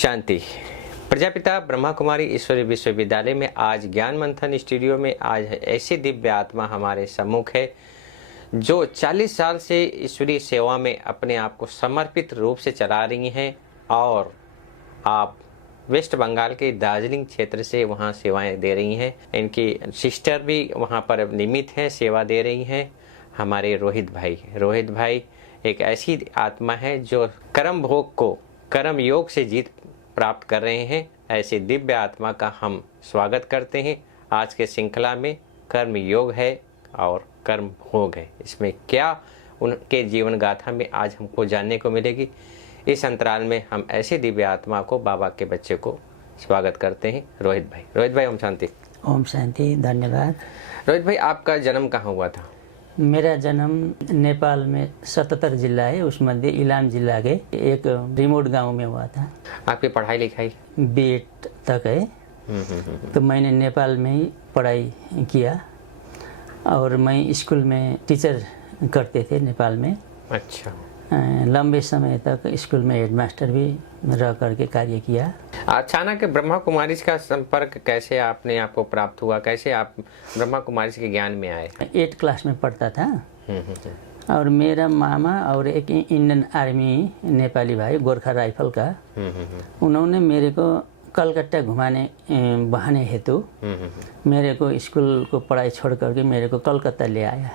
शांति। प्रजापिता ब्रह्मा कुमारी ईश्वरी विश्वविद्यालय में आज ज्ञान मंथन स्टूडियो में आज ऐसी दिव्य आत्मा हमारे सम्मुख है जो 40 साल से ईश्वरीय सेवा में अपने आप को समर्पित रूप से चला रही हैं और आप वेस्ट बंगाल के दार्जिलिंग क्षेत्र से वहां सेवाएं दे रही हैं। इनकी सिस्टर भी वहां पर नियमित हैं, सेवा दे रही हैं। हमारे रोहित भाई एक ऐसी आत्मा है जो कर्म भोग को कर्म योग से जीत प्राप्त कर रहे हैं। ऐसे दिव्य आत्मा का हम स्वागत करते हैं। आज के श्रृंखला में कर्म योग है और कर्म भोग है, इसमें क्या उनके जीवन गाथा में आज हमको जानने को मिलेगी। इस अंतराल में हम ऐसे दिव्य आत्मा को, बाबा के बच्चे को स्वागत करते हैं। रोहित भाई ओम शांति। ओम शांति, धन्यवाद। रोहित भाई, आपका जन्म कहाँ हुआ था? मेरा जन्म नेपाल में 77 जिला है, उस मध्य इलाम जिला के एक रिमोट गांव में हुआ था। आपकी पढ़ाई लिखाई B.Ed तक है। तो मैंने नेपाल में ही पढ़ाई किया और मैं स्कूल में टीचर करते थे नेपाल में। अच्छा। लंबे समय तक स्कूल में हेडमास्टर भी रह करके कार्य किया। अचानक ब्रह्मा कुमारी का संपर्क कैसे आपने आपको प्राप्त हुआ? कैसे आप ब्रह्मा कुमारी के ज्ञान में आए? 8 क्लास में पढ़ता था और मेरा मामा और एक इंडियन आर्मी नेपाली भाई, गोरखा राइफल का, उन्होंने मेरे को कलकत्ता घुमाने बहाने हेतु मेरे को स्कूल को पढ़ाई छोड़ करके मेरे को कलकत्ता ले आया।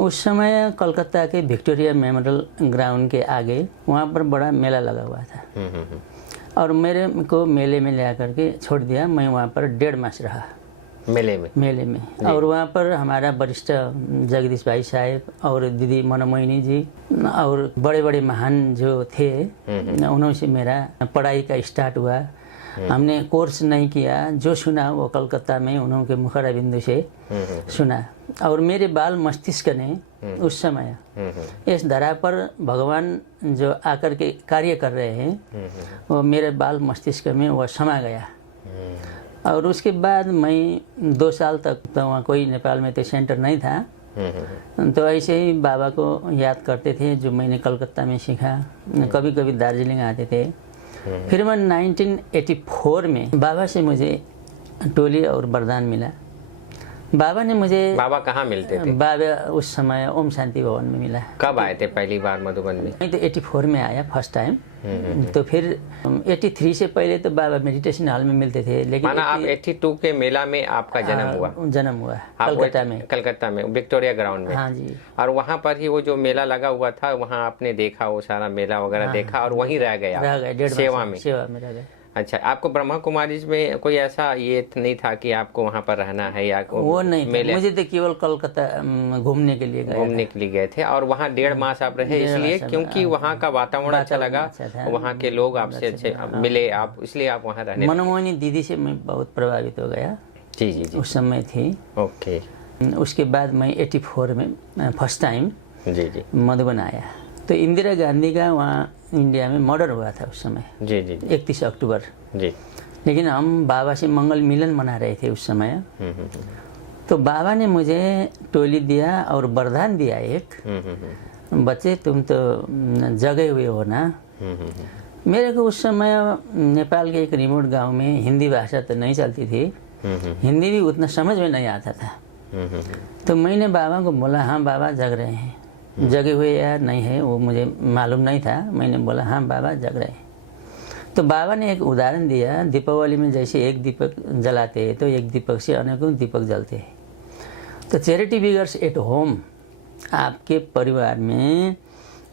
उस समय कलकत्ता के विक्टोरिया मेमोरियल ग्राउंड के आगे वहाँ पर बड़ा मेला लगा हुआ था और मेरे को मेले में ले आकर के छोड़ दिया। मैं वहाँ पर 1.5 मास रहा मेले में और वहाँ पर हमारा वरिष्ठ जगदीश भाई साहब और दीदी मनमोहिनी जी और बड़े बड़े महान जो थे, उन्होंने से मेरा पढ़ाई का स्टार्ट हुआ। हमने कोर्स नहीं किया, जो सुना वो कलकत्ता में उन्होंने मुखरा बिंदु से सुना और मेरे बाल मस्तिष्क ने उस समय इस धरा पर भगवान जो आकर के कार्य कर रहे हैं वो मेरे बाल मस्तिष्क में वो समा गया। और उसके बाद मैं 2 साल तक तो वहाँ कोई नेपाल में तो सेंटर नहीं था, तो ऐसे ही बाबा को याद करते थे जो मैंने कलकत्ता में सीखा। कभी कभी दार्जिलिंग आते थे। फिर मैं 1984 में बाबा से मुझे टोली और वरदान मिला। बाबा ने मुझे, बाबा कहाँ मिलते थे? बाबा उस समय ओम शांति भवन में मिला। कब आए थे पहली बार मधुबन में? मैं तो 84 में आया फर्स्ट टाइम। तो फिर 83 से पहले तो बाबा मेडिटेशन हॉल में मिलते थे, लेकिन आप 82 के मेला में आपका जन्म हुआ कलकत्ता में विक्टोरिया ग्राउंड में। हाँ जी। और वहाँ पर ही वो जो मेला लगा हुआ था, वहाँ आपने देखा वो सारा मेला वगैरह देखा और वहीं रह गया सेवा में रह गया। अच्छा, आपको ब्रह्मा कुमारी में कोई ऐसा ये नहीं था कि आपको वहाँ पर रहना है या वो नहीं था। मुझे तो केवल कलकत्ता घूमने के लिए गए थे और वहाँ 1.5 मास आप रहे इसलिए क्योंकि वहाँ का वातावरण अच्छा लगा, वहाँ के लोग आपसे अच्छे मिले, आप इसलिए आप वहाँ रहने। मनमोहिनी दीदी से मैं बहुत प्रभावित हो गया। जी उस समय थी। ओके। उसके बाद मैं 84 में फर्स्ट टाइम मधुबन आया। तो इंदिरा गांधी का वहाँ इंडिया में मर्डर हुआ था उस समय। 31 अक्टूबर। लेकिन हम बाबा से मंगल मिलन मना रहे थे उस समय। तो बाबा ने मुझे टोली दिया और वरदान दिया एक, बच्चे तुम तो जगे हुए हो ना। मेरे को उस समय नेपाल के एक रिमोट गांव में हिंदी भाषा तो नहीं चलती थी, हिंदी भी उतना समझ में नहीं आता था। तो मैंने बाबा को बोला, हाँ बाबा जग रहे हैं। जगे हुए या नहीं है वो मुझे मालूम नहीं था। मैंने बोला हाँ बाबा जग रहे हैं। तो बाबा ने एक उदाहरण दिया, दीपावली में जैसे एक दीपक जलाते हैं तो एक दीपक से अनेकों दीपक जलते हैं। तो चैरिटी बिगर्स एट होम, आपके परिवार में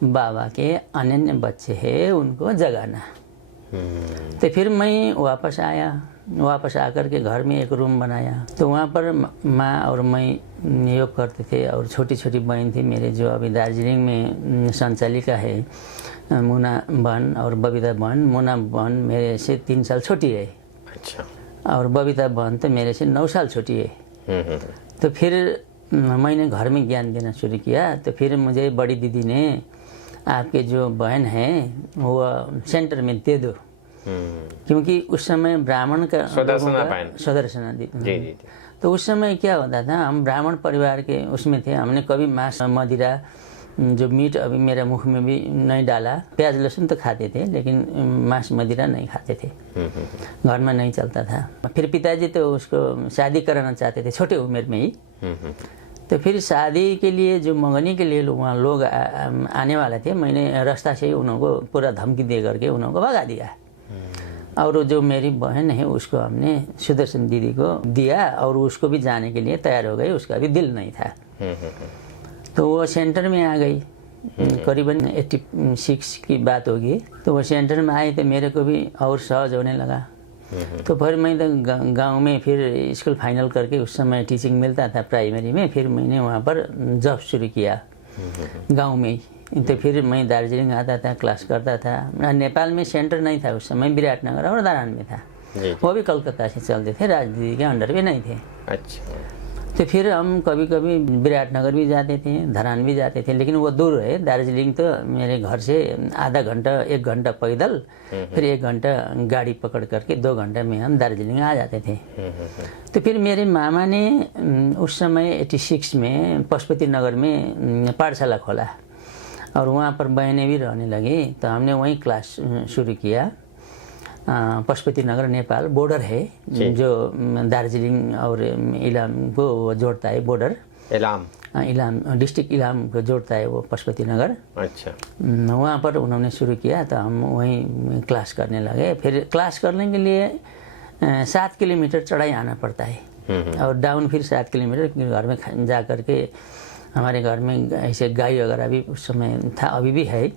बाबा के अनन्य बच्चे हैं, उनको जगाना। तो फिर मैं वापस आकर के घर में एक रूम बनाया। तो वहाँ पर माँ और मैं योग करते थे और छोटी छोटी बहन थी मेरे जो अभी दार्जिलिंग में संचालिका है, मुना बहन और बबीता बहन। मुना बहन मेरे से 3 साल छोटी है। अच्छा। और बबीता बहन तो मेरे से 9 साल छोटी है। तो फिर मैंने घर में ज्ञान देना शुरू किया। तो फिर मुझे बड़ी दीदी ने, आपके जो बहन है वो सेंटर में दे दो, क्योंकि उस समय ब्राह्मण का सदर्शना दी। तो उस समय क्या होता था, हम ब्राह्मण परिवार के उसमें थे, हमने कभी मांस मदिरा जो मीट अभी मेरा मुख में भी नहीं डाला। प्याज लहसुन तो खाते थे लेकिन मांस मदिरा नहीं खाते थे, घर में नहीं चलता था। फिर पिताजी तो उसको शादी कराना चाहते थे छोटे उम्र में ही। तो फिर शादी के लिए जो मंगनी के लिए वहाँ लोग आने वाले थे, मैंने रास्ता से ही उनको पूरा धमकी दे करके उनको भगा दिया। और जो मेरी बहन है उसको हमने सुदर्शन दीदी को दिया और उसको भी जाने के लिए तैयार हो गई, उसका भी दिल नहीं था। तो वो सेंटर में आ गई, करीबन 86 की बात होगी। तो वो सेंटर में आई तो मेरे को भी और सहज होने लगा। तो फिर मैं तो गांव में फिर स्कूल फाइनल करके उस समय टीचिंग मिलता था प्राइमरी में, फिर मैंने वहाँ पर जॉब शुरू किया गांव में ही। तो फिर मैं दार्जिलिंग आता था, क्लास करता था। नेपाल में सेंटर नहीं था उस समय, विराटनगर और धरान में था। वो भी कलकत्ता से चलते थे, राजदीदी के अंडर भी नहीं थे। अच्छा। तो फिर हम कभी कभी विराटनगर भी जाते थे, धरान भी जाते थे, लेकिन वो दूर है। दार्जिलिंग तो मेरे घर से आधा घंटा 1 घंटा पैदल, फिर 1 घंटा गाड़ी पकड़ करके 2 घंटे में हम दार्जिलिंग आ जाते थे। तो फिर मेरे मामा ने उस समय 86 में पशुपति नगर में पाठशाला खोला और वहाँ पर बहनें भी रहने लगी। तो हमने वहीं क्लास शुरू किया। पशुपति नगर नेपाल बॉर्डर है जो दार्जिलिंग और इलाम को जोड़ता है, बॉर्डर इलाम डिस्ट्रिक्ट इलाम को जोड़ता है वो पशुपति नगर। अच्छा। वहाँ पर उन्होंने शुरू किया तो हम वहीं क्लास करने लगे। फिर क्लास करने के लिए 7 किलोमीटर चढ़ाई आना पड़ता है और डाउन फिर 7 किलोमीटर। घर में जा करके हमारे घर में ऐसे गाय वगैरह भी उस समय था, अभी भी है।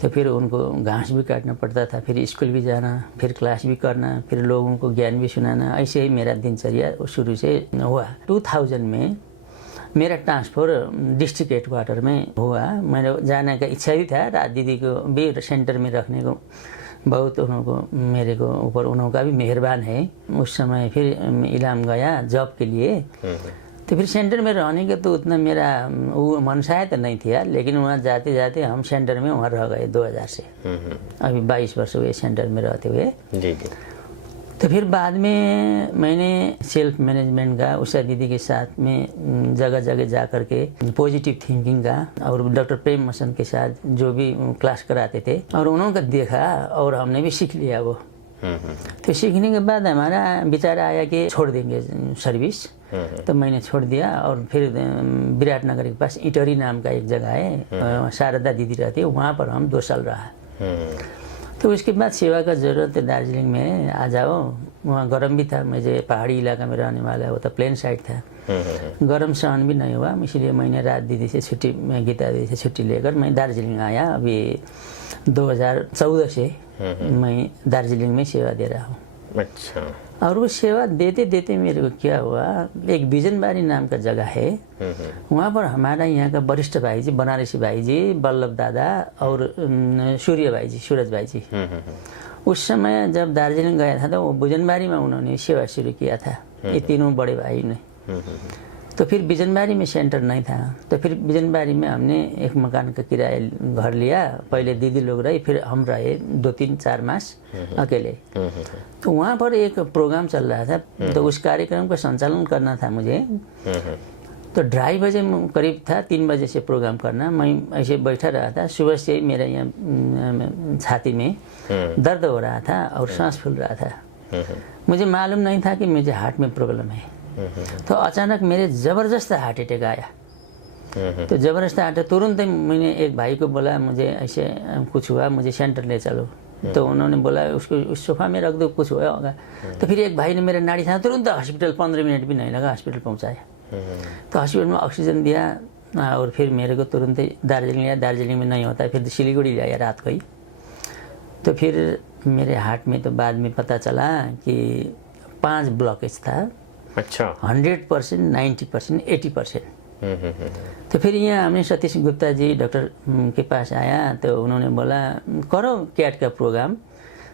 तो फिर उनको घास भी काटना पड़ता था, फिर स्कूल भी जाना, फिर क्लास भी करना, फिर लोगों को ज्ञान भी सुनाना। ऐसे ही मेरा दिनचर्या शुरू से हुआ। 2000 में मेरा ट्रांसफ़र डिस्ट्रिक्ट हेडक्वार्टर में हुआ। मैंने जाने का इच्छा भी था, राज दीदी को भी सेंटर में रखने को बहुत उनको मेरे को ऊपर उनका भी मेहरबान है। उस समय फिर इलाम गया जॉब के लिए। तो फिर सेंटर में रहने के तो उतना मेरा वो मनसाय तो नहीं था, लेकिन वहाँ जाते जाते हम सेंटर में वहाँ रह गए 2000 से। अभी 22 वर्ष हुए सेंटर में रहते हुए। जी। तो फिर बाद में मैंने सेल्फ मैनेजमेंट का उषा दीदी के साथ में जगह जगह जा करके पॉजिटिव थिंकिंग का और डॉक्टर प्रेम मसन के साथ जो भी क्लास कराते थे और उन्होंने देखा और हमने भी सीख लिया वो। तो सीखने के बाद हमारा विचार आया कि छोड़ देंगे सर्विस। तो मैंने छोड़ दिया और फिर विराटनगर के पास इटरी नाम का एक जगह है, शारदा दीदी रहती है, वहाँ पर हम 2 साल रहा। तो उसके बाद सेवा का जरूरत है दार्जिलिंग में, आ जाओ। वहाँ गर्म भी था, मुझे पहाड़ी इलाका में रहने वाला है, वो तो प्लेन साइड था। गर्म सहन भी नहीं हुआ, इसलिए मैंने रात दीदी से छुट्टी, गीता दीदी से छुट्टी लेकर मैं दार्जिलिंग आया। अभी 2014 से मैं दार्जिलिंग में सेवा दे रहा हूँ। अच्छा। और वो सेवा देते देते मेरे को क्या हुआ, एक बिजनबारी नाम का जगह है, वहाँ पर हमारा यहाँ का वरिष्ठ भाई जी, बनारसी भाई जी, बल्लभ दादा और सूर्य भाई जी, सूरज भाई जी, उस समय जब दार्जिलिंग गया था तो वो बिजनबारी में उन्होंने सेवा शुरू किया था, ये तीनों बड़े भाई ने। तो फिर बिजनबारी में सेंटर नहीं था, तो फिर बिजनबारी में हमने एक मकान का किराया घर लिया। पहले दीदी लोग रही, फिर हम रहे 2-3-4 मास अकेले। तो वहाँ पर एक प्रोग्राम चल रहा था, तो उस कार्यक्रम का संचालन करना था मुझे। तो 2:30 बजे करीब था, 3 बजे से प्रोग्राम करना। मैं ऐसे बैठा रहा था, सुबह से ही मेरे यहाँ छाती में दर्द हो रहा था और सांस फूल रहा था। मुझे मालूम नहीं था कि मुझे हार्ट में प्रॉब्लम है। तो अचानक मेरे जबरदस्त हार्ट अटैक आया। तो जबरदस्त हार्ट, तुरंत मैंने एक भाई को बोला मुझे ऐसे कुछ हुआ, मुझे सेंटर ले चलो। तो उन्होंने बोला उसको उस सोफा में रख दो, कुछ हुआ होगा। तो फिर एक भाई ने मेरा नाड़ी था, तुरंत हॉस्पिटल, 15 मिनट भी नहीं लगा, हॉस्पिटल पहुंचाया। तो हॉस्पिटल में ऑक्सीजन दिया और फिर मेरे को तुरंत दार्जिलिंग लिया। दार्जिलिंग में नहीं होता, फिर सिलीगुड़ी लाया रात को ही। तो फिर मेरे हार्ट में तो बाद में पता चला कि 5 ब्लॉकेज था। अच्छा। 100%, 90%, 80%। तो फिर यहाँ हमने सतीश गुप्ता जी डॉक्टर के पास आया, तो उन्होंने बोला करो कैट का प्रोग्राम,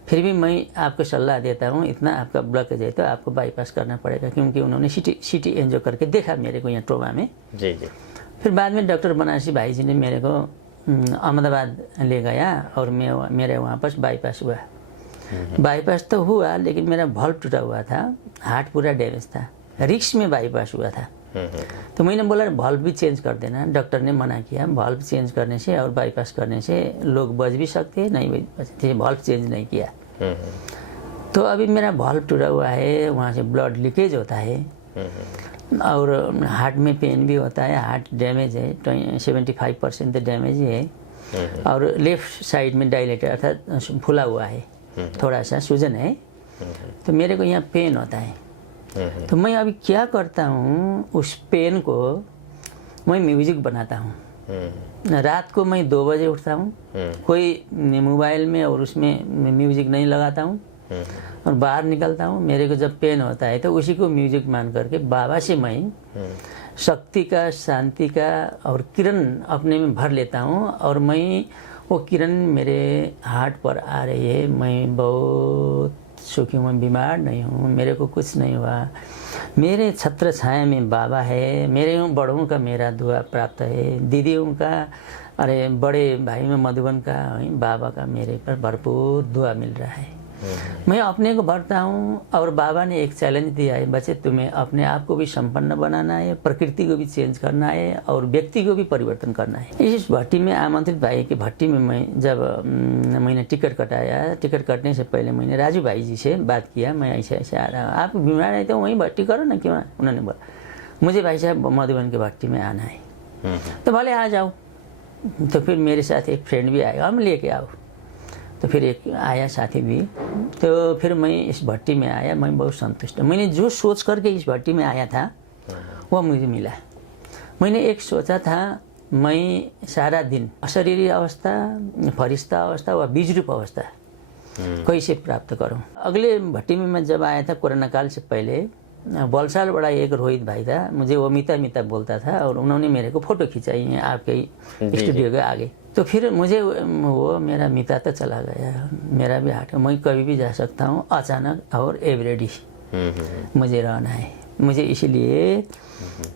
फिर भी मैं आपको सलाह देता हूँ, इतना आपका ब्लॉकेज है तो आपको बाईपास करना पड़ेगा, क्योंकि उन्होंने सिटी एंजियो करके देखा मेरे को यहाँ ट्रोमा में। जी। फिर बाद में डॉक्टर बनारसी भाई जी ने मेरे को अहमदाबाद ले गया और मेरे वहाँ पर बाईपास हुआ। बाईपास तो हुआ, लेकिन मेरा वॉल्व टूटा हुआ था, हार्ट पूरा डैमेज था, रिक्स में बाईपास हुआ था। तो मैंने बोला वाल्व भी चेंज कर देना। डॉक्टर ने मना किया, वाल्व चेंज करने से और बाईपास करने से लोग बच भी सकते हैं, नहीं बचते, वाल्व चेंज नहीं किया। तो अभी मेरा वाल्व टूटा हुआ है, वहाँ से ब्लड लीकेज होता है और हार्ट में पेन भी होता है, हार्ट डैमेज है, 75% डैमेज है और लेफ्ट साइड में डायलेटर अर्थात फूला हुआ है, थोड़ा सा सूजन है, तो मेरे को यहाँ पेन होता है। तो मैं अभी क्या करता हूँ, उस पेन को मैं म्यूजिक बनाता हूँ। रात को मैं 2 बजे उठता हूँ, कोई मोबाइल में और उसमें म्यूजिक नहीं लगाता हूँ और बाहर निकलता हूँ। मेरे को जब पेन होता है तो उसी को म्यूजिक मान करके बाबा से मैं शक्ति का, शांति का और किरण अपने में भर लेता हूँ और मैं वो किरण मेरे हार्ट पर आ रही है, मैं बहुत सुखी हूँ, मैं बीमार नहीं हूँ, मेरे को कुछ नहीं हुआ, मेरे छत्र छाया में बाबा है, मेरे बड़ों का मेरा दुआ प्राप्त है, दीदियों का, अरे बड़े भाई में मधुबन का, बाबा का मेरे पर भरपूर दुआ मिल रहा है। मैं अपने को भरता हूँ और बाबा ने एक चैलेंज दिया है, बच्चे तुम्हें अपने आप को भी संपन्न बनाना है, प्रकृति को भी चेंज करना है और व्यक्ति को भी परिवर्तन करना है। इस भट्टी में आमंत्रित भाई की भट्टी में मैं जब मैंने टिकट कटाया, टिकट कटने से पहले मैंने राजू भाई जी से बात किया, मैं ऐसे ऐसे आ रहा हूँ, आप बीमार है तो वहीं भट्टी करो ना, क्यों? उन्होंने बोला मुझे भाई साहब मधुबन की भट्टी में आना है। तो भले आ जाओ। तो फिर मेरे साथ एक फ्रेंड भी आएगा, हम लेके आओ। तो फिर एक आया साथी भी, तो फिर मैं इस भट्टी में आया, मैं बहुत संतुष्ट। मैंने जो सोच करके इस भट्टी में आया था वह मुझे मिला। मैंने एक सोचा था मैं सारा दिन अशरीरी अवस्था, फरिश्ता अवस्था व बीजरूप अवस्था कैसे प्राप्त करूं। अगले भट्टी में मैं जब आया था कोरोना काल से पहले, बलसाल बड़ा एक रोहित भाई था, मुझे वो मीता मीता बोलता था और उन्होंने मेरे को फोटो खिंचाई है आपके स्टूडियो के आगे। तो फिर मुझे वो मेरा मीता तो चला गया, मेरा भी हार्ट, मैं कभी भी जा सकता हूँ अचानक और एवरेडी मुझे रहना है। मुझे इसलिए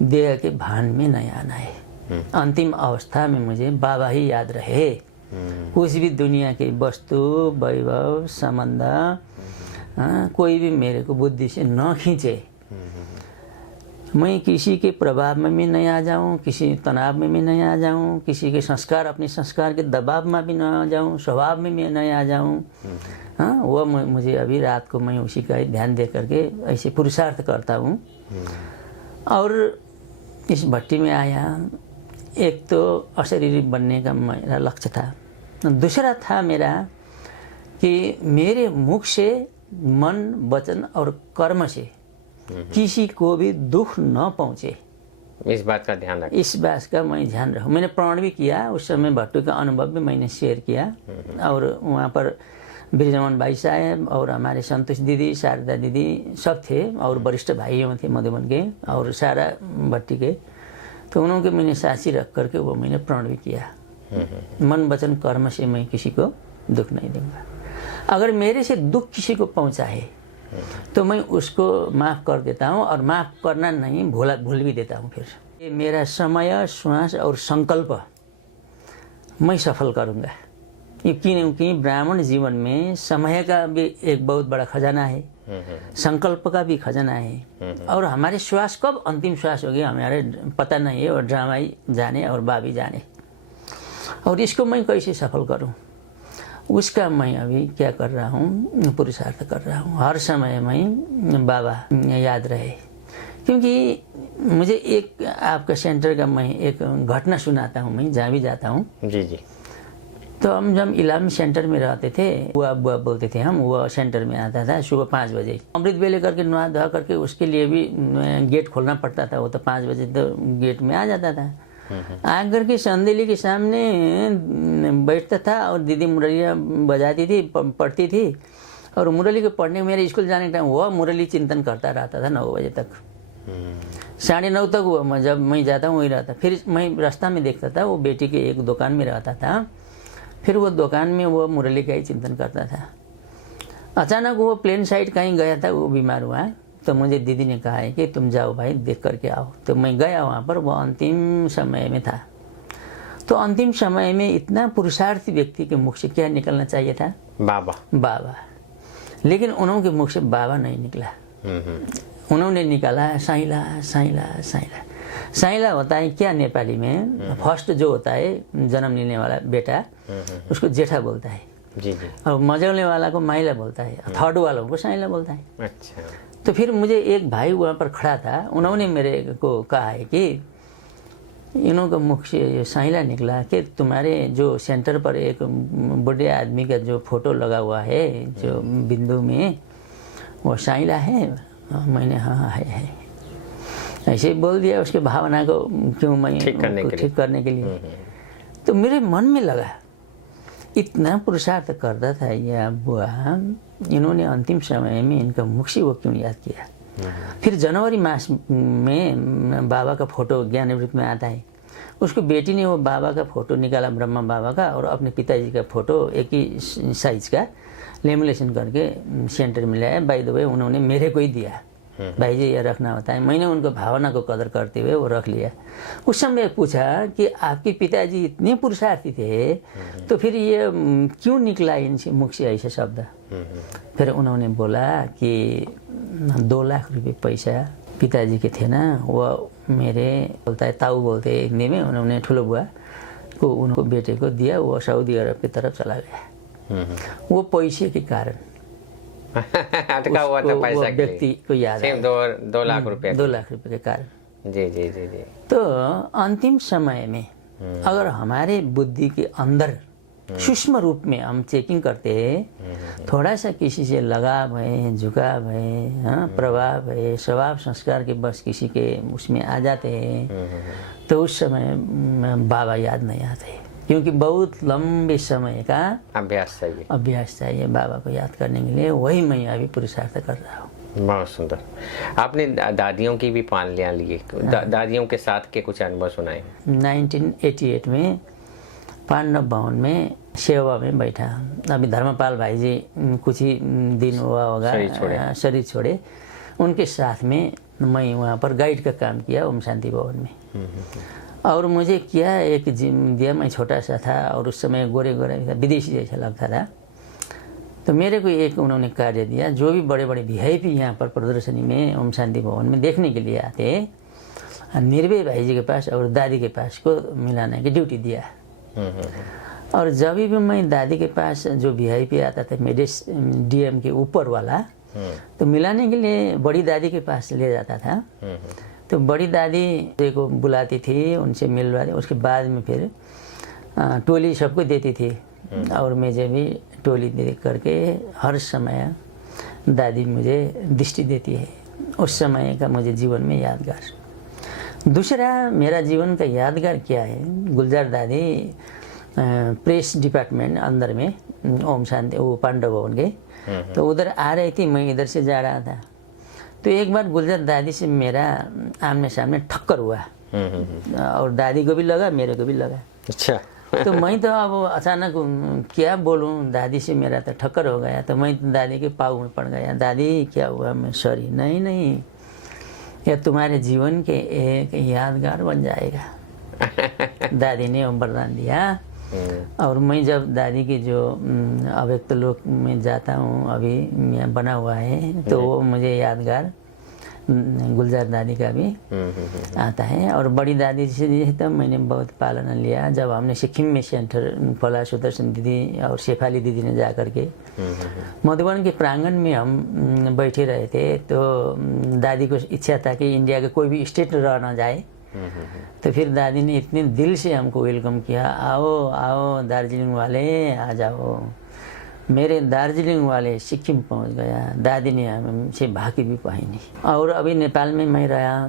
देह के भान में नहीं आना है। अंतिम अवस्था में मुझे बाबा ही याद रहे, कुछ भी दुनिया की वस्तु, वैभव, संबंध कोई भी मेरे को बुद्धि से न खींचे। मैं किसी के प्रभाव में भी नहीं आ जाऊं, किसी तनाव में भी नहीं आ जाऊं, किसी के संस्कार, अपने संस्कार के दबाव में भी न आ जाऊं, स्वभाव में भी नहीं आ जाऊं। हाँ, वो मुझे अभी रात को मैं उसी का ध्यान दे करके ऐसे पुरुषार्थ करता हूँ। और इस भट्टी में आया, एक तो अशरीरी बनने का मेरा लक्ष्य था, दूसरा था मेरा कि मेरे मुख से, मन, वचन और कर्म से किसी को भी दुख न पहुंचे, इस बात का ध्यान रखें। इस बात का मैं ध्यान रखूं। मैंने प्रण भी किया, उस समय भट्टू का अनुभव भी मैंने शेयर किया और वहाँ पर ब्रिजमन भाई साहब और हमारे संतोष दीदी, शारदा दीदी सब थे और वरिष्ठ भाइयों थे मधुबन के और सारा भट्टी के। तो उन्होंने के मैंने साक्षी रख करके वो मैंने प्रण भी किया, मन वचन कर्म से मैं किसी को दुख नहीं दूंगा। अगर मेरे से दुख किसी को पहुंचा है तो मैं उसको माफ़ कर देता हूँ और माफ़ करना नहीं, भूल भी देता हूँ। फिर ये मेरा समय, श्वास और संकल्प मैं सफल करूँगा, क्योंकि ब्राह्मण जीवन में समय का भी एक बहुत बड़ा खजाना है, संकल्प का भी खजाना है और हमारे श्वास कब अंतिम श्वास हो गया हमारे पता नहीं है और ड्रामा ही जाने और बाबी जाने। और इसको मैं कैसे सफल करूँ, उसका मैं अभी क्या कर रहा हूँ, पुरुषार्थ कर रहा हूँ। हर समय मैं बाबा याद रहे, क्योंकि मुझे एक आपका सेंटर का मैं एक घटना सुनाता हूँ, मैं जहाँ भी जाता हूँ। जी जी। तो हम जब इलामी सेंटर में रहते थे, बुआ बुआ बोलते थे हम, वो सेंटर में आता था सुबह 5 बजे, अमृत बेले करके नहा धोआ करके उसके लिए भी गेट खोलना पड़ता था। वो तो 5 बजे तो गेट में आ जाता था। आकर के संदेली के सामने बैठता था और दीदी मुरलियाँ बजाती थी, पढ़ती थी और मुरली को पढ़ने मेरे स्कूल जाने के टाइम वो मुरली चिंतन करता रहता था 9 बजे तक, 9:30 तक वो जब मैं जाता हूँ वही रहता। फिर मैं रास्ता में देखता था वो बेटी के एक दुकान में रहता था, फिर वो दुकान में वो मुरली का ही चिंतन करता था। अचानक वो प्लेन साइड कहीं गया था, वो बीमार हुआ, तो मुझे दीदी ने कहा है कि तुम जाओ भाई देख करके आओ। तो मैं गया वहाँ पर, वो अंतिम समय में था। तो अंतिम समय में इतना पुरुषार्थी व्यक्ति के मुख से क्या निकलना चाहिए था, बाबा। बाबा, लेकिन उन्होंने के मुख से बाबा नहीं निकला। उन्होंने निकाला साइला साइला साइला। साइला होता है क्या नेपाली में, फर्स्ट जो होता है जन्म लेने वाला बेटा उसको जेठा बोलता है जी जी। और मजौले वाला को माइला बोलता है, थर्ड वालों को साइला बोलता है। अच्छा। तो फिर मुझे एक भाई वहाँ पर खड़ा था, उन्होंने मेरे को कहा है कि इन्हों का मुख से ये साइला निकला कि तुम्हारे जो सेंटर पर एक बूढ़े आदमी का जो फोटो लगा हुआ है जो बिंदु में, वो साइला है। मैंने हाँ है ऐसे ही बोल दिया। उसके भावना को क्यों मैं ठीक करने के लिए। तो मेरे मन में लगा इतना पुरुषार्थ करता था यह बुआ, इन्होंने अंतिम समय में इनका मुख से वो क्यों याद किया। फिर जनवरी मास में बाबा का फोटो ज्ञानामृत में आता है, उसको बेटी ने वो बाबा का फोटो निकाला, ब्रह्मा बाबा का, और अपने पिताजी का फोटो एक ही साइज का लेमिनेशन करके सेंटर में लाया। बाय द वे उन्होंने मेरे को ही दिया, भाई जी ये रखना होता है। मैंने उनको भावना को कदर करते हुए वो रख लिया। उस समय पूछा कि आपके पिताजी इतने पुरुषार्थी थे तो फिर ये क्यों निकला इनसे मुख से ऐसे शब्द। फिर उन्होंने बोला कि 2 लाख रुपये पैसा पिताजी के थे ना, वो मेरे बोलता है ताऊ बोलते हैं हिंदी में, उन्होंने ठुलो बुआ को उनको बेटे को दिया। वो सऊदी अरब की तरफ चला गया। वो पैसे के कारण अटका हुआ था पैसा के व्यक्ति को याद है 2 लाख रुपए 2 लाख रुपए के कारण। जी जी जी जी। तो अंतिम समय में अगर हमारे बुद्धि के अंदर सूक्ष्म रूप में हम चेकिंग करते हैं, थोड़ा सा किसी से लगाव है, झुकाव है, हाँ, प्रभाव है, स्वभाव संस्कार के बस किसी के उसमें आ जाते हैं, तो उस समय बाबा याद नहीं आते, क्योंकि बहुत लंबे समय का अभ्यास चाहिए बाबा को याद करने के लिए। वही मैं अभी पुरुषार्थ कर रहा हूँ। बहुत सुंदर। आपने दादियों की भी पालनियाँ लिए, दादियों के साथ के कुछ अनुभव सुनाए। 1988 में पांडव भवन में सेवा में बैठा। अभी धर्मपाल भाई जी कुछ ही दिन हुआ होगा शरीर छोड़े, उनके साथ में मैं वहाँ पर गाइड का काम किया ओम शांति भवन में। और मुझे क्या एक जिम दिया, मैं छोटा सा था और उस समय गोरे गोरे विदेशी जैसा लगता था। तो मेरे को एक उन्होंने कार्य दिया, जो भी बड़े बड़े VIP यहाँ पर प्रदर्शनी में ओम शांति भवन में देखने के लिए आते, निर्भय भाई जी के पास और दादी के पास को मिलाने की ड्यूटी दिया। और जब भी मैं दादी के पास जो VIP आता था मेरे DM के ऊपर वाला, तो मिलाने के लिए बड़ी दादी के पास ले जाता था। तो बड़ी दादी को बुलाती थी, उनसे मिलवाती, उसके बाद में फिर टोली सबको देती थी और मुझे भी टोली दे करके हर समय दादी मुझे दृष्टि देती है। उस समय का मुझे जीवन में यादगार। दूसरा मेरा जीवन का यादगार क्या है, गुलजार दादी प्रेस डिपार्टमेंट अंदर में ओम शांति वो पांडव भवन के, तो उधर आ रही थी, मैं इधर से जा रहा था। तो एक बार गुलजार दादी से मेरा आमने सामने ठक्कर हुआ और दादी को भी लगा, मेरे को भी लगा। अच्छा। तो मैं तो अब अचानक क्या बोलूं, दादी से मेरा तो ठक्कर हो गया। तो मैं दादी के पाँव में पड़ गया, दादी क्या हुआ, मैं सॉरी। नहीं, यह तुम्हारे जीवन के एक यादगार बन जाएगा। दादी ने वरदान दिया। और मैं जब दादी की जो अव्यक्त लोक में जाता हूँ, अभी बना हुआ है, तो वो मुझे यादगार गुलजार दादी का भी आता है। और बड़ी दादी से तो मैंने बहुत पालना लिया। जब हमने सिक्किम में सेंटर खोला, सुदर्शन दीदी और शेफाली दीदी ने जा करके मधुबन के प्रांगण में हम बैठे रहे थे, तो दादी को इच्छा था कि इंडिया के कोई भी स्टेट रह ना जाए। तो फिर दादी ने इतने दिल से हमको वेलकम किया, आओ आओ दार्जिलिंग वाले आ जाओ। मेरे दार्जिलिंग वाले सिक्किम पहुंच गया, दादी ने हमसे भागी भी पाई नहीं। और अभी नेपाल में मैं रहा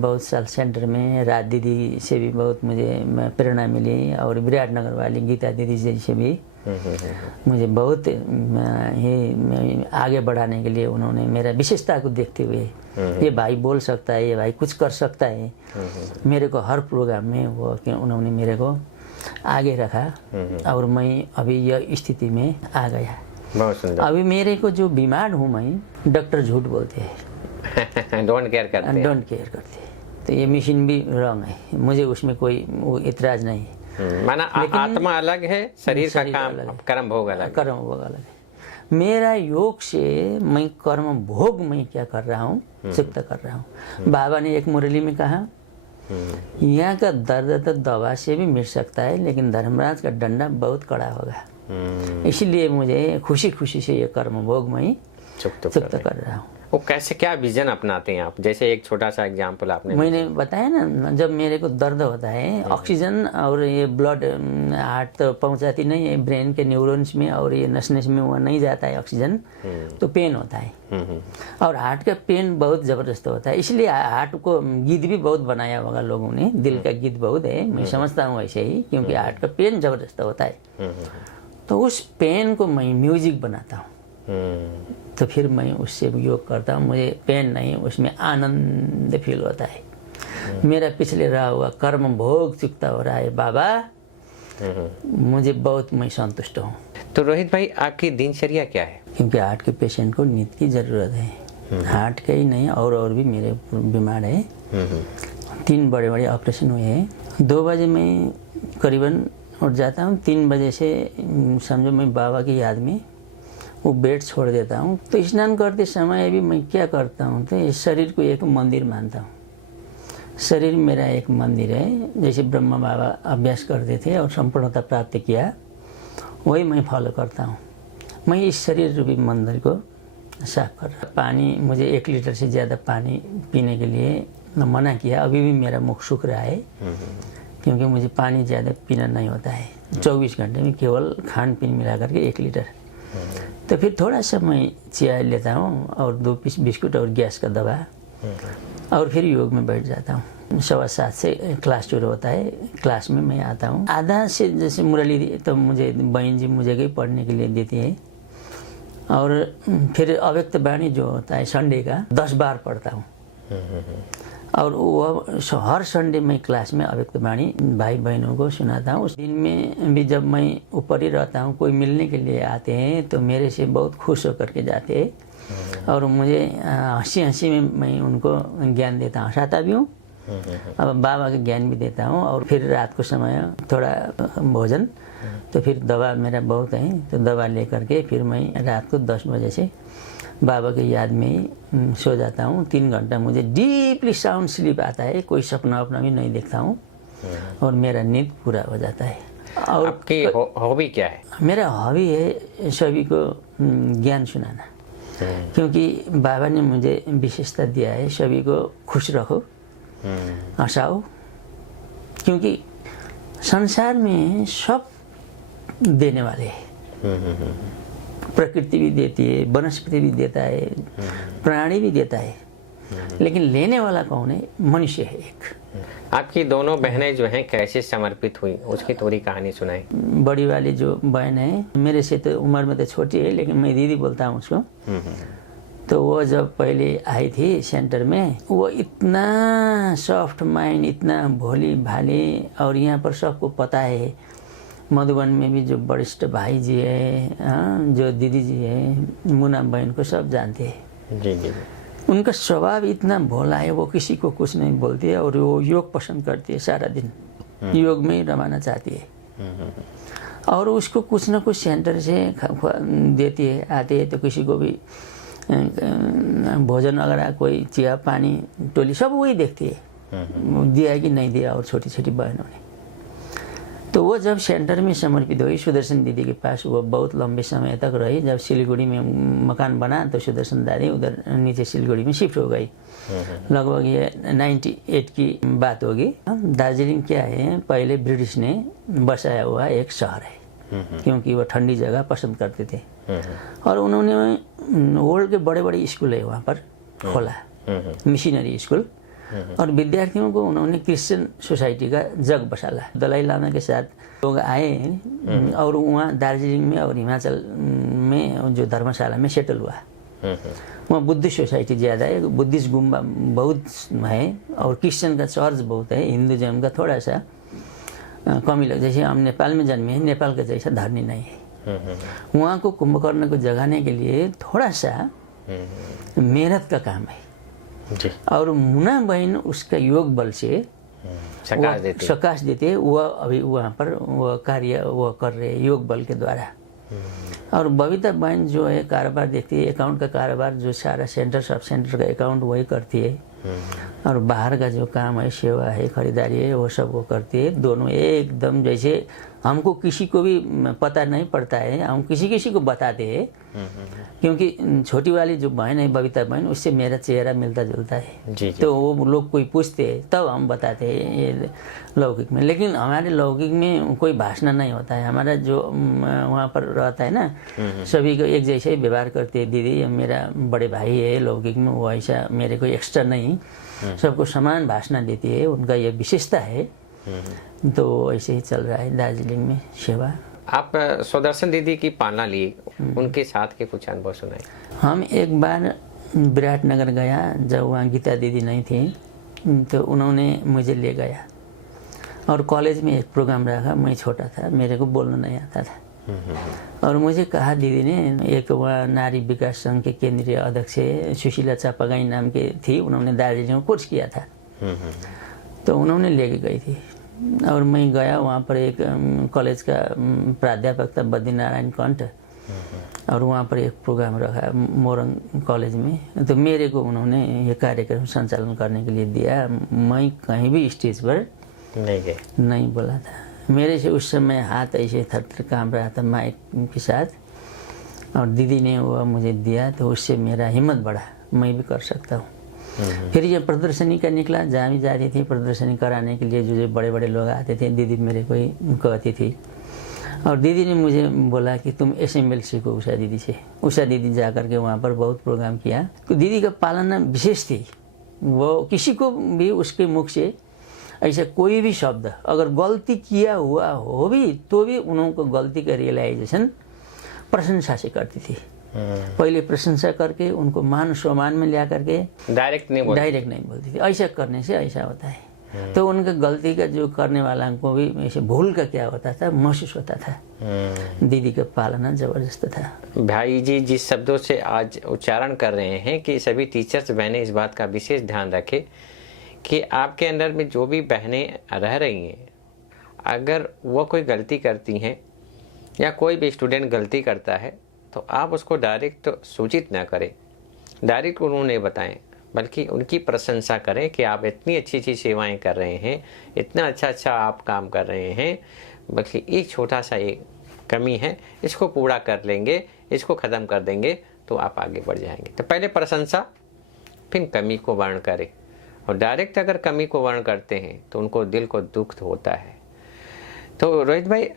बहुत साल सेंटर में, राज दीदी से भी बहुत मुझे प्रेरणा मिली, और विराटनगर वाली गीता दीदी जी से भी मुझे बहुत ही आगे बढ़ाने के लिए उन्होंने मेरा विशेषता को देखते हुए, ये भाई बोल सकता है, ये भाई कुछ कर सकता है, मेरे को हर प्रोग्राम में वो उन्होंने मेरे को आगे रखा और मैं अभी यह स्थिति में आ गया। बहुत सुंदर। अभी मेरे को जो बीमार हूँ मैं, डॉक्टर झूठ बोलते हैं, डोंट केयर करते हैं। तो ये मशीन भी रॉन्ग है, मुझे उसमें कोई वो इतराज नहीं है। माना आत्मा अलग है, शरीर का काम कर्म भोग अलग है। मेरा योग से मैं कर्म भोग मैं क्या कर रहा हूँ, चुकता कर रहा हूँ। बाबा ने एक मुरली में कहा, यहाँ का दर्द तो दवा से भी मिट सकता है, लेकिन धर्मराज का डंडा बहुत कड़ा होगा। इसलिए मुझे खुशी खुशी से ये कर्म भोग मैं चुकता कर रहा हूँ। वो कैसे, क्या विजन अपनाते हैं आप? जैसे एक छोटा सा एग्जांपल आपने मैंने बताया ना, जब मेरे को दर्द होता है, ऑक्सीजन और ये ब्लड हार्ट तो पहुंचाती नहीं है ब्रेन के न्यूरॉन्स में, और ये नस में वो नहीं जाता है ऑक्सीजन, तो पेन होता है। और हार्ट का पेन बहुत ज़बरदस्त होता है, इसलिए हार्ट को गीत भी बहुत बनाया होगा लोगों ने, दिल का गीत बहुत है, मैं समझता हूँ ऐसे ही, क्योंकि हार्ट का पेन ज़बरदस्त होता है। तो उस पेन को मैं म्यूजिक बनाता हूँ, तो फिर मैं उससे योग करता हूँ। मुझे पेन नहीं, उसमें आनंद फील होता है। मेरा पिछले रहा हुआ कर्म भोग चुकता हो रहा है बाबा, मुझे बहुत मैं संतुष्ट हूँ। तो रोहित भाई, आपकी दिनचर्या क्या है? क्योंकि हार्ट के पेशेंट को नींद की ज़रूरत है, हार्ट का ही नहीं और भी मेरे बीमार है। 3 बड़े बड़े ऑपरेशन हुए हैं। 2 बजे मैं करीबन उठ जाता हूँ, 3 बजे से समझो मैं बाबा की याद में वो बेड छोड़ देता हूँ। तो स्नान करते समय भी मैं क्या करता हूँ, तो इस शरीर को एक मंदिर मानता हूँ। शरीर मेरा एक मंदिर है, जैसे ब्रह्मा बाबा अभ्यास करते थे और संपूर्णता प्राप्त किया, वही मैं फॉलो करता हूँ। मैं इस शरीर रूपी मंदिर को साफ कर रहा। पानी, मुझे 1 लीटर से ज़्यादा पानी पीने के लिए मना किया, अभी भी मेरा मुख सूख रहा है, क्योंकि मुझे पानी ज़्यादा पीना नहीं होता है। 24 घंटे में केवल खान पीन मिला करके 1 लीटर। तो फिर थोड़ा सा मैं चाय लेता हूँ और 2 पीस बिस्कुट और गैस का दवा, और फिर योग में बैठ जाता हूँ। 7:15 से क्लास शुरू होता है, क्लास में मैं आता हूँ। आधा से जैसे मुरली तो मुझे बहन जी मुझे ही पढ़ने के लिए देती है, और फिर अव्यक्त वाणी जो होता है संडे का 10 बार पढ़ता हूँ। और वो हर संडे मैं क्लास में अव्यक्त वाणी भाई बहनों को सुनाता हूँ। उस दिन में भी जब मैं ऊपर ही रहता हूँ, कोई मिलने के लिए आते हैं तो मेरे से बहुत खुश होकर के जाते हैं, और मुझे हंसी हंसी में मैं उनको ज्ञान देता हूँ, हंसाता भी हूँ, अब बाबा का ज्ञान भी देता हूँ। और फिर रात को समय थोड़ा भोजन, तो फिर दवा मेरा बहुत है, तो दवा लेकर के फिर मैं रात को 10 बजे से बाबा की याद में ही सो जाता हूँ। 3 घंटा मुझे डीपली साउंड स्लीप आता है, कोई सपना अपना भी नहीं देखता हूँ, और मेरा नींद पूरा हो जाता है। और आपकी हॉबी क्या है? मेरा हॉबी है सभी को ज्ञान सुनाना, क्योंकि बाबा ने मुझे विशेषता दिया है, सभी को खुश रखो, हंसाओ, क्योंकि संसार में सब देने वाले हैं। प्रकृति भी देती है, वनस्पति भी देता है, प्राणी भी देता है, लेकिन लेने वाला कौन है? मनुष्य है एक। आपकी दोनों बहनें जो हैं कैसे समर्पित हुई, उसकी थोड़ी कहानी सुनाई। बड़ी वाली जो बहन है मेरे से तो उम्र में तो छोटी है, लेकिन मैं दीदी बोलता हूँ उसको। तो वो जब पहले आई थी सेंटर में, वो इतना सॉफ्ट माइंड, इतना भोली भाली, और यहाँ पर सबको पता है, मधुबन में भी जो वरिष्ठ भाई जी है, जो दीदी जी है, मुन्ना बहन को सब जानते हैं। जी जी। उनका स्वभाव इतना भोला है, वो किसी को कुछ नहीं बोलती है, और वो योग पसंद करती है, सारा दिन योग में ही रमाना चाहती है। और उसको कुछ ना कुछ सेंटर से देती है, आती है तो किसी को भी भोजन वगैरह, कोई चिया पानी टोली सब वही देखती है, दिया कि नहीं दिया। और छोटी छोटी बहनों ने, तो वो जब सेंटर में समर्पित हुई सुदर्शन दीदी के पास, वो बहुत लंबे समय तक रही। जब सिलीगुड़ी में मकान बना तो सुदर्शन दादी उधर नीचे सिलीगुड़ी में शिफ्ट हो गई। लगभग ये 98 की बात होगी। दार्जिलिंग क्या है, पहले ब्रिटिश ने बसाया हुआ एक शहर है, क्योंकि वो ठंडी जगह पसंद करते थे, और उन्होंने वर्ल्ड के बड़े बड़े स्कूल है वहाँ पर खोला, मिशनरी स्कूल, और विद्यार्थियों को उन्होंने क्रिश्चियन सोसाइटी का जग बसाला। दलाई लामा के साथ लोग आए, और वहाँ दार्जिलिंग में और हिमाचल में जो धर्मशाला में सेटल हुआ। वहाँ बुद्धिस्ट सोसाइटी ज़्यादा है, बुद्धिस्ट गुम्बा बहुत है, और क्रिश्चियन का चर्च बहुत है, हिंदुज़म का थोड़ा सा कमी लग। जैसे हम नेपाल में जन्मे हैं, नेपाल का जैसा धरनी नहीं है। वहाँ को कुंभकर्ण को जगाने के लिए थोड़ा सा मेहनत का काम है, और मुन्ना बहन उसका योग बल से सकाश देते, वो अभी वहाँ पर वो कार्य वो कर रहे योग बल के द्वारा। और बबीता बहन जो है कारोबार देखती है, अकाउंट का कारोबार, जो सारा सेंटर सब सेंटर का अकाउंट वही करती है। और बाहर का जो काम है, सेवा है, खरीदारी है, वो सब वो करती है। दोनों एकदम जैसे हमको किसी को भी पता नहीं पड़ता है, हम किसी को बताते हैं, क्योंकि छोटी वाली जो बहन है बबीता बहन, उससे मेरा चेहरा मिलता जुलता है। जी। तो वो लोग कोई पूछते हैं तब हम बताते हैं ये लौकिक में। लेकिन हमारे लौकिक में कोई भाषण नहीं होता है। हमारा जो वहाँ पर रहता है ना, सभी को एक जैसे ही व्यवहार करते हैं। दीदी मेरा बड़े भाई है लौकिक में, वो ऐसा मेरे को एक्स्ट्रा नहीं, सबको समान भाषण देती है, उनका ये विशेषता है। तो ऐसे ही चल रहा है दार्जिलिंग में सेवा। आप सुदर्शन दीदी की पालना लिए, उनके साथ के कुछ अनुभव सुनाए। हम एक बार विराटनगर गया, जब वहाँ गीता दीदी नहीं थी, तो उन्होंने मुझे ले गया और कॉलेज में एक प्रोग्राम रखा। मैं छोटा था, मेरे को बोलना नहीं आता था, और मुझे कहा दीदी ने, एक वहाँ नारी विकास संघ के केंद्रीय अध्यक्ष सुशीला चापागाई नाम के थी, उन्होंने दार्जिलिंग में कोर्स किया था, तो उन्होंने लेके गई थी। और मैं गया वहाँ पर, एक कॉलेज का प्राध्यापक था बद्रीनारायण कंठ, और वहाँ पर एक प्रोग्राम रखा मोरंग कॉलेज में। तो मेरे को उन्होंने ये कार्यक्रम संचालन करने के लिए दिया। मैं कहीं भी स्टेज पर नहीं बोला था। मेरे से उस समय हाथ ऐसे थर काम रहा था माइक के साथ, और दीदी ने वो मुझे दिया, तो उससे मेरा हिम्मत बढ़ा, मैं भी कर सकता हूँ। फिर ये प्रदर्शनी का निकला, जहाँ भी जाती थी प्रदर्शनी कराने के लिए, जो बड़े बड़े लोग आते थे, दीदी मेरे को ही कहती थी। और दीदी ने मुझे बोला कि तुम SML सीखो उषा दीदी से। उषा दीदी जा करके वहाँ पर बहुत प्रोग्राम किया। तो दीदी का पालना विशेष थी, वो किसी को भी उसके मुख से ऐसा कोई भी शब्द अगर गलती किया हुआ हो भी, तो भी उनको गलती का रियलाइजेशन प्रशंसा से करती थी। पहले प्रशंसा करके उनको मान सम्मान में लिया करके डायरेक्ट नहीं बोलती थी। ऐसा करने से ऐसा होता है। तो उनका गलती का जो करने वाला को भी ऐसे भूल का क्या होता था, महसूस होता था। दीदी का पालना जबरदस्त था। भाई जी जिस शब्दों से आज उच्चारण कर रहे हैं कि सभी टीचर्स बहनें इस बात का विशेष ध्यान रखें कि आपके अंदर में जो भी बहनें रह रही हैं, अगर वो कोई गलती करती हैं या कोई भी स्टूडेंट गलती करता है, तो आप उसको डायरेक्ट सूचित ना करें, डायरेक्ट उन्होंने बताएं, बल्कि उनकी प्रशंसा करें कि आप इतनी अच्छी अच्छी सेवाएं कर रहे हैं, इतना अच्छा आप काम कर रहे हैं, बल्कि एक छोटा सा एक कमी है, इसको पूरा कर लेंगे, इसको ख़त्म कर देंगे तो आप आगे बढ़ जाएंगे। तो पहले प्रशंसा, फिर कमी को वर्ण करें। और डायरेक्ट अगर कमी को वर्ण करते हैं तो उनको दिल को दुख होता है। तो रोहित भाई,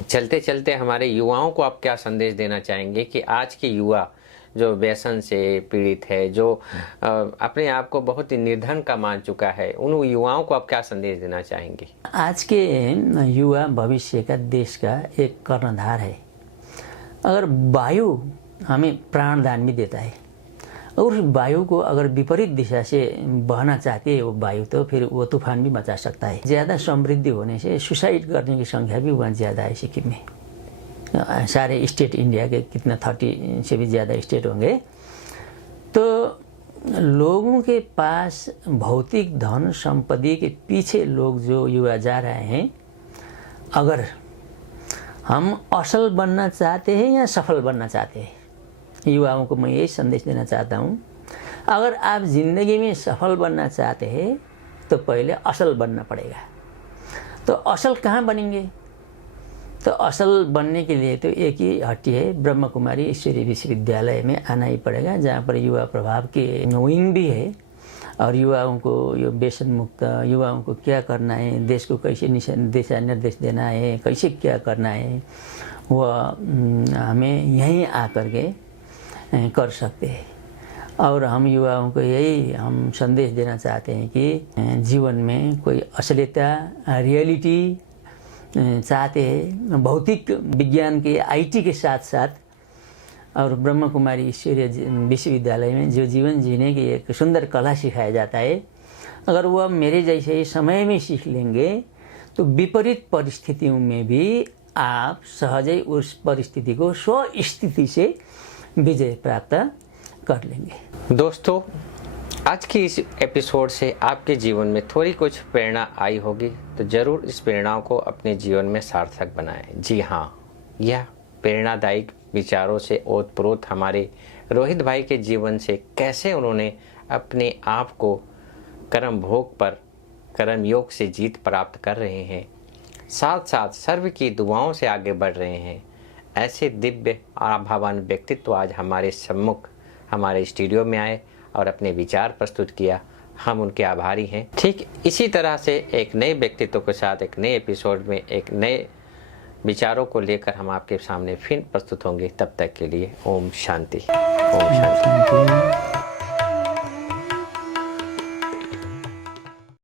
चलते चलते हमारे युवाओं को आप क्या संदेश देना चाहेंगे कि आज के युवा जो व्यसन से पीड़ित है, जो अपने आप को बहुत ही निर्धन का मान चुका है, उन युवाओं को आप क्या संदेश देना चाहेंगे? आज के युवा भविष्य का देश का एक कर्णधार है। अगर वायु हमें प्राणदान भी देता है, और उस वायु को अगर विपरीत दिशा से बहना चाहती है वो वायु, तो फिर वो तूफान भी मचा सकता है। ज़्यादा समृद्धि होने से सुसाइड करने की संख्या भी वहाँ ज़्यादा है सिक्किम में। सारे स्टेट इंडिया के कितना 30 से भी ज़्यादा स्टेट होंगे। तो लोगों के पास भौतिक धन संपत्ति के पीछे लोग जो युवा जा रहे हैं, अगर हम असल बनना चाहते हैं या सफल बनना चाहते हैं, युवाओं को मैं यही संदेश देना चाहता हूँ। अगर आप ज़िंदगी में सफल बनना चाहते हैं तो पहले असल बनना पड़ेगा। तो असल कहाँ बनेंगे? तो असल बनने के लिए तो एक ही हट्टी है, ब्रह्म कुमारी ईश्वरीय विश्वविद्यालय में आना ही पड़ेगा, जहाँ पर युवा प्रभाव के विंग भी है। और युवाओं को यो व्यसन मुक्त, युवाओं को क्या करना है, देश को कैसे दिशा निर्देश देना है, कैसे क्या करना है, वह हमें यहीं आकर के कर सकते हैं। और हम युवाओं को यही हम संदेश देना चाहते हैं कि जीवन में कोई असलियता, रियलिटी चाहते हैं, भौतिक विज्ञान के IT के साथ साथ, और ब्रह्म कुमारी ईश्वरीय विश्वविद्यालय में जो जीवन जीने की एक सुंदर कला सिखाया जाता है, अगर वह मेरे जैसे समय में सीख लेंगे तो विपरीत परिस्थितियों में भी आप सहजै उस परिस्थिति को स्वस्थिति से विजय प्राप्त कर लेंगे। दोस्तों, आज की इस एपिसोड से आपके जीवन में थोड़ी कुछ प्रेरणा आई होगी, तो ज़रूर इस प्रेरणाओं को अपने जीवन में सार्थक बनाएं। जी हाँ, यह प्रेरणादायक विचारों से ओतप्रोत हमारे रोहित भाई के जीवन से कैसे उन्होंने अपने आप को कर्म भोग पर कर्म योग से जीत प्राप्त कर रहे हैं, साथ साथ सर्व की दुआओं से आगे बढ़ रहे हैं। ऐसे दिव्य आभावान व्यक्तित्व आज हमारे सम्मुख हमारे स्टूडियो में आए और अपने विचार प्रस्तुत किया। हम उनके आभारी हैं। ठीक इसी तरह से एक नए व्यक्तित्व के साथ एक नए एपिसोड में एक नए विचारों को लेकर हम आपके सामने फिर प्रस्तुत होंगे। तब तक के लिए ओम शांति। ओम शांति।